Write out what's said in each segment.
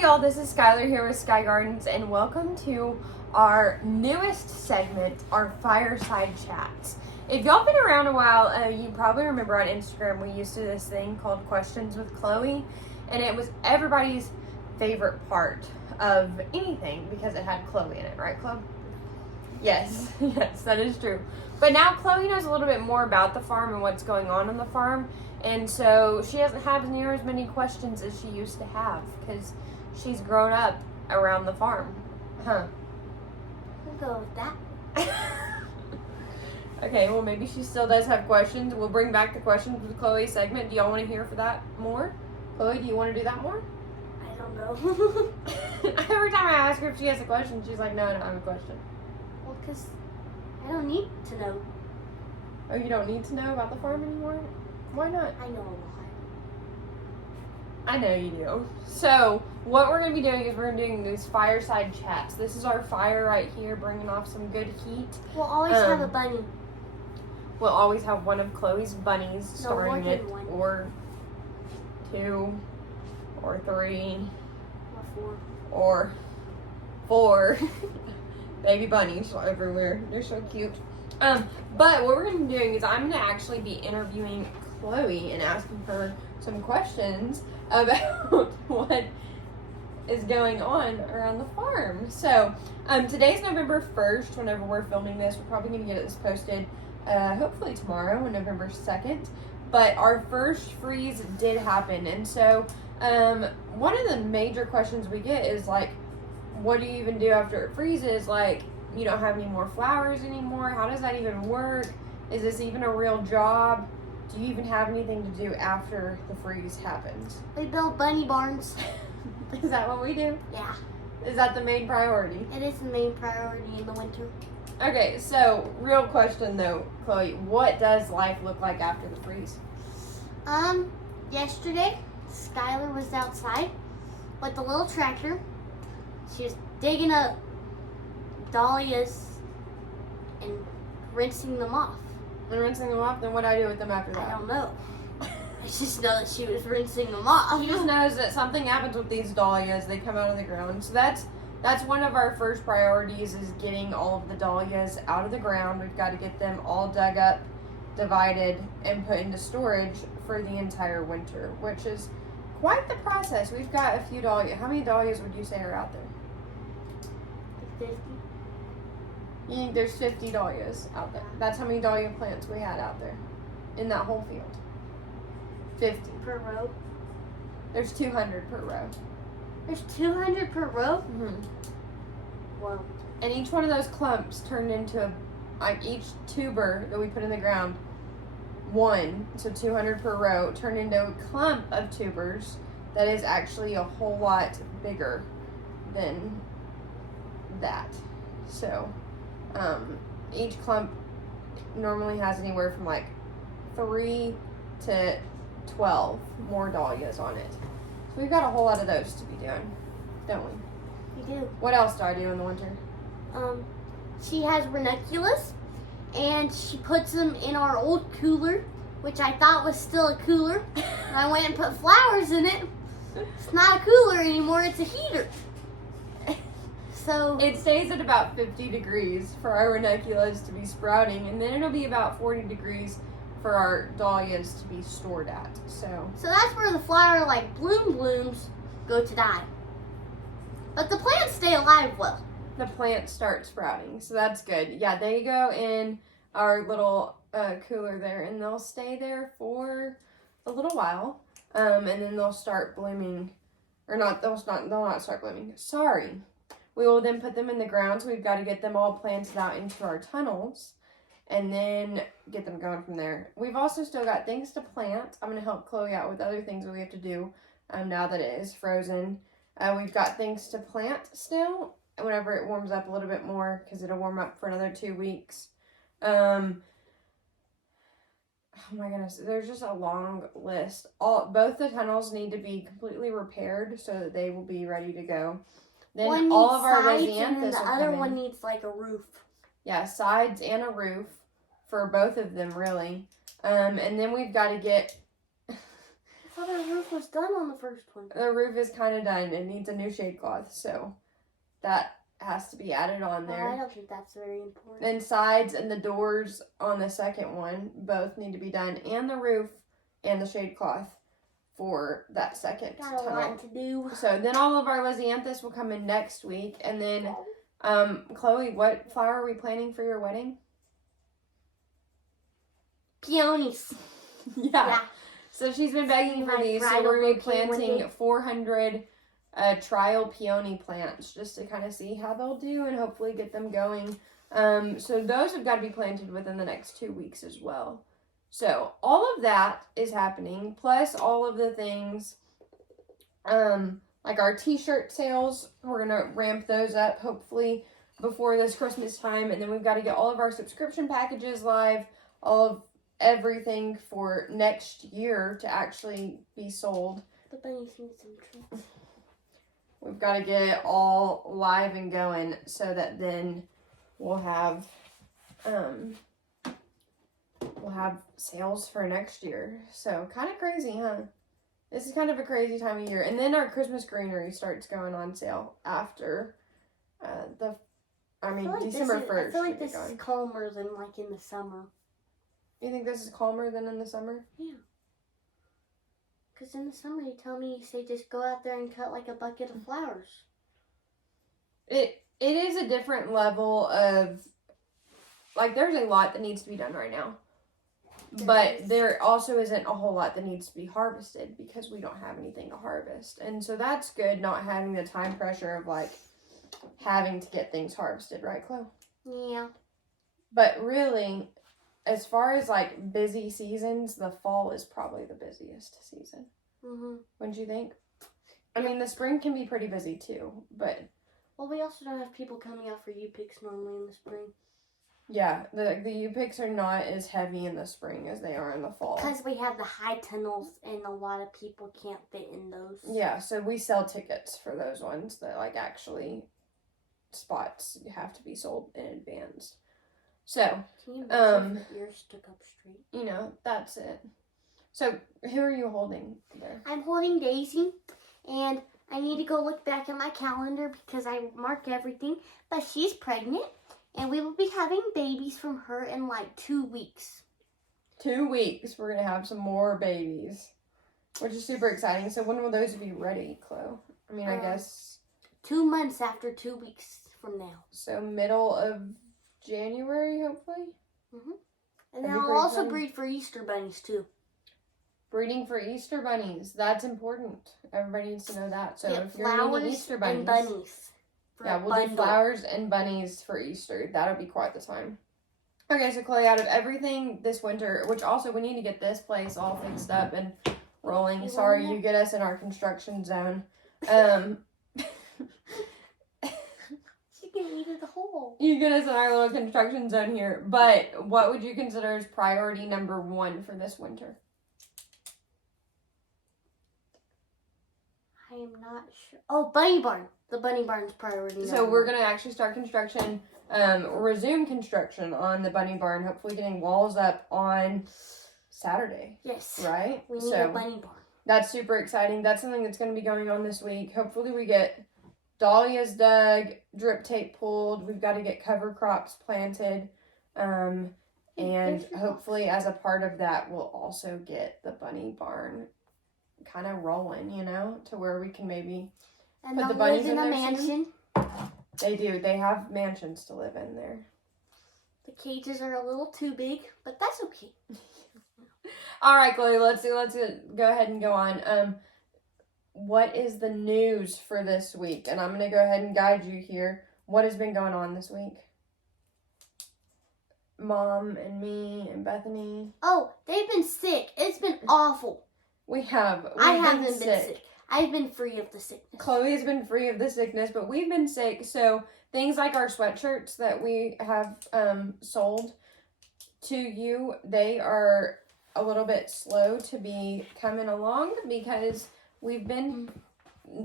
Hey y'all, this is Skylar here with Sky Gardens, and welcome to our newest segment, our Fireside Chats. If y'all been around a while, you probably remember on Instagram we used to do this thing called Questions with Chloe, and it was everybody's favorite part of anything because it had Chloe in it, right, Chloe? Yes, yes, that is true. But now Chloe knows a little bit more about the farm and what's going on the farm, and so she doesn't have near as many questions as she used to have because she's grown up around the farm. Huh. We'll go with that. Okay, well maybe she still does have questions. We'll bring back the questions with Chloe segment. Do y'all want to hear for that more? Chloe, do you want to do that more? I don't know. Every time I ask her if she has a question, she's like, no, I don't have a question. Well, because I don't need to know. Oh, you don't need to know about the farm anymore? Why not? I know a lot. I know you do. So, what we're going to be doing is we're doing these fireside chats. This is our fire right here, bringing off some good heat. We'll always have a bunny. We'll always have one of Chloe's bunnies starring it, one. or 2, or 3, Or 4. or 4 baby bunnies everywhere. They're so cute. But what we're going to be doing is I'm going to actually be interviewing Chloe and asking her some questions about what is going on around the farm. So, today's November 1st. Whenever we're filming this, we're probably going to get this posted hopefully tomorrow on November 2nd. But our first freeze did happen. And so, one of the major questions we get is like, what do you even do after it freezes? Like, you don't have any more flowers anymore. How does that even work? Is this even a real job? Do you even have anything to do after the freeze happens? We build bunny barns. Is that what we do? Yeah. Is that the main priority? It is the main priority in the winter. Okay, so real question though, Chloe, what does life look like after the freeze? Yesterday, Skylar was outside with the little tractor. She was digging up dahlias and rinsing them off. And rinsing them off, then what do I do with them after that? I don't know. I just know that she was rinsing them off. She just knows that something happens with these dahlias. They come out of the ground. So that's one of our first priorities is getting all of the dahlias out of the ground. We've got to get them all dug up, divided, and put into storage for the entire winter, which is quite the process. We've got a few dahlias. How many dahlias would you say are out there? 50. You think there's 50 dahlias out there? That's how many dahlia plants we had out there in that whole field. 50 Per row. There's 200 per row. There's 200 per row? Mm-hmm. Whoa. And each one of those clumps turned into each tuber that we put in the ground, so 200 per row, turned into a clump of tubers that is actually a whole lot bigger than that. So, each clump normally has anywhere from 3 to 12 more dahlias on it. So we've got a whole lot of those to be doing, don't we? We do. What else do I do in the winter? She has ranunculus, and she puts them in our old cooler, which I thought was still a cooler. And I went and put flowers in it. It's not a cooler anymore, it's a heater. So It stays at about 50 degrees for our ranunculus to be sprouting, and then it'll be about 40 degrees for our dahlias to be stored at. So that's where the flower blooms go to die. But the plants stay alive well. the plants start sprouting, so that's good. Yeah, they go in our little cooler there, and they'll stay there for a little while, and then they'll start blooming, or not. They'll not start blooming. Sorry. We will then put them in the ground, so we've got to get them all planted out into our tunnels and then get them going from there. We've also still got things to plant. I'm going to help Chloe out with other things that we have to do now that it is frozen. We've got things to plant still whenever it warms up a little bit more, because it'll warm up for another 2 weeks. Oh my goodness, there's just a long list. Both the tunnels need to be completely repaired so that they will be ready to go. Then one all needs of our sides, rhizanthus and then the will other come in. one needs a roof. Yeah, sides and a roof for both of them, really. And then we've got to get... It's thought our roof was done on the first one. The roof is kind of done. It needs a new shade cloth, so that has to be added on there. I don't think that's very important. And sides and the doors on the second one both need to be done, and the roof and the shade cloth for that second Got a lot to do. So then all of our Lysianthus will come in next week, and then Chloe, what flower are we planning for your wedding? Peonies. Yeah. So she's been begging for these, so we're going to be planting 400 trial peony plants just to kind of see how they'll do and hopefully get them going. So those have got to be planted within the next 2 weeks as well. So all of that is happening, plus all of the things, like our t-shirt sales, we're going to ramp those up hopefully before this Christmas time. And then we've got to get all of our subscription packages live, all of everything for next year to actually be sold. The bunnies need some treats. We've got to get it all live and going so that then we'll have sales for next year. So kind of crazy, huh? This is kind of a crazy time of year. And then our Christmas greenery starts going on sale after December 1st. I feel like this is calmer than like in the summer. You think this is calmer than in the summer? Yeah. Because in the summer you say just go out there and cut like a bucket of flowers. It is a different level of, like, there's a lot that needs to be done right now. But there also isn't a whole lot that needs to be harvested because we don't have anything to harvest. And so that's good, not having the time pressure of, like, having to get things harvested, right, Chloe? Yeah. But really, as far as, like, busy seasons, the fall is probably the busiest season. Mm-hmm. Wouldn't you think? I mean, the spring can be pretty busy, too, but... Well, we also don't have people coming out for U-picks normally in the spring. Yeah, the U-picks are not as heavy in the spring as they are in the fall. Because we have the high tunnels and a lot of people can't fit in those. Yeah, so we sell tickets for those ones that, like, actually spots have to be sold in advance. So, can you imagine if your ears stuck up straight? You know, that's it. So, who are you holding there? I'm holding Daisy, and I need to go look back at my calendar because I mark everything, but she's pregnant. And we will be having babies from her in like 2 weeks. 2 weeks. We're going to have some more babies, which is super exciting. So when will those be ready, Chloe? I mean, I guess... 2 months after 2 weeks from now. So middle of January, hopefully? Mm-hmm. And then I'll also breed for Easter bunnies, too. Breeding for Easter bunnies. That's important. Everybody needs to know that. So yeah, if you're needing Easter bunnies... and bunnies. Yeah, we'll do flowers and bunnies for Easter. That'll be quite the time. Okay, so Chloe, out of everything this winter, which also we need to get this place all fixed up and rolling. Sorry, you get us in our construction zone. She can eat it whole. You get us in our little construction zone here. But what would you consider as priority number 1 for this winter? I am not sure. Oh, bunny barn. The bunny barn's priority. So we're going to actually start construction, resume construction on the bunny barn, hopefully getting walls up on Saturday. Yes. Right? We need a bunny barn. That's super exciting. That's something that's going to be going on this week. Hopefully we get dahlias dug, drip tape pulled. We've got to get cover crops planted. And hopefully as a part of that, we'll also get the bunny barn kind of rolling, you know, to where we can maybe put the bunnies in a mansion. They do. They have mansions to live in there. The cages are a little too big, but that's okay. All right, Chloe, let's go ahead and go on. What is the news for this week? And I'm going to go ahead and guide you here. What has been going on this week? Mom and me and Bethany. Oh, they've been sick. It's been awful. I haven't been sick. I've been free of the sickness. Chloe has been free of the sickness, but we've been sick. So things like our sweatshirts that we have sold to you, they are a little bit slow to be coming along because we've been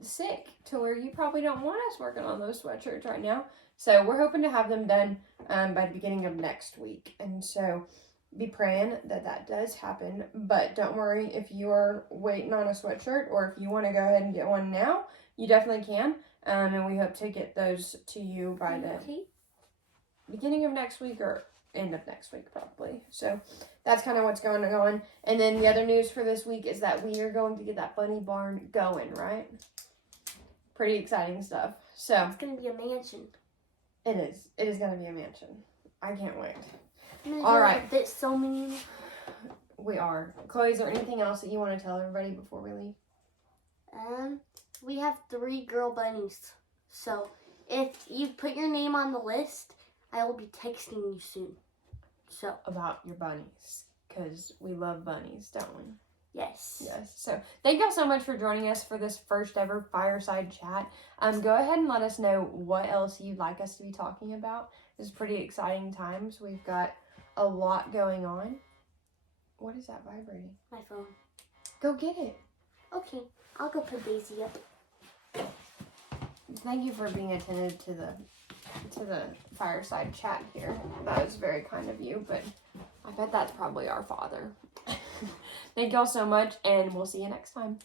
sick to where you probably don't want us working on those sweatshirts right now. So we're hoping to have them done by the beginning of next week. And so be praying that does happen. But don't worry, if you are waiting on a sweatshirt or if you want to go ahead and get one now, you definitely can. And we hope to get those to you by the beginning of next week or end of next week probably. So that's kind of what's going on. And then the other news for this week is that we are going to get that bunny barn going, right? Pretty exciting stuff. So it's going to be a mansion. It is. It is going to be a mansion. I can't wait. All right. A bit so mean. We are. Chloe, is there anything else that you want to tell everybody before we leave? We have 3 girl bunnies. So if you put your name on the list, I will be texting you soon. So about your bunnies, because we love bunnies, don't we? Yes. Yes. So thank y'all so much for joining us for this first ever Fireside Chat. Go ahead and let us know what else you'd like us to be talking about. This is pretty exciting times. We've got a lot going on. What is that vibrating? My phone. Go get it. Okay. I'll go put Daisy up. Thank you for being attentive to the Fireside Chat here. That was very kind of you, but I bet that's probably our father. Thank y'all so much, and we'll see you next time.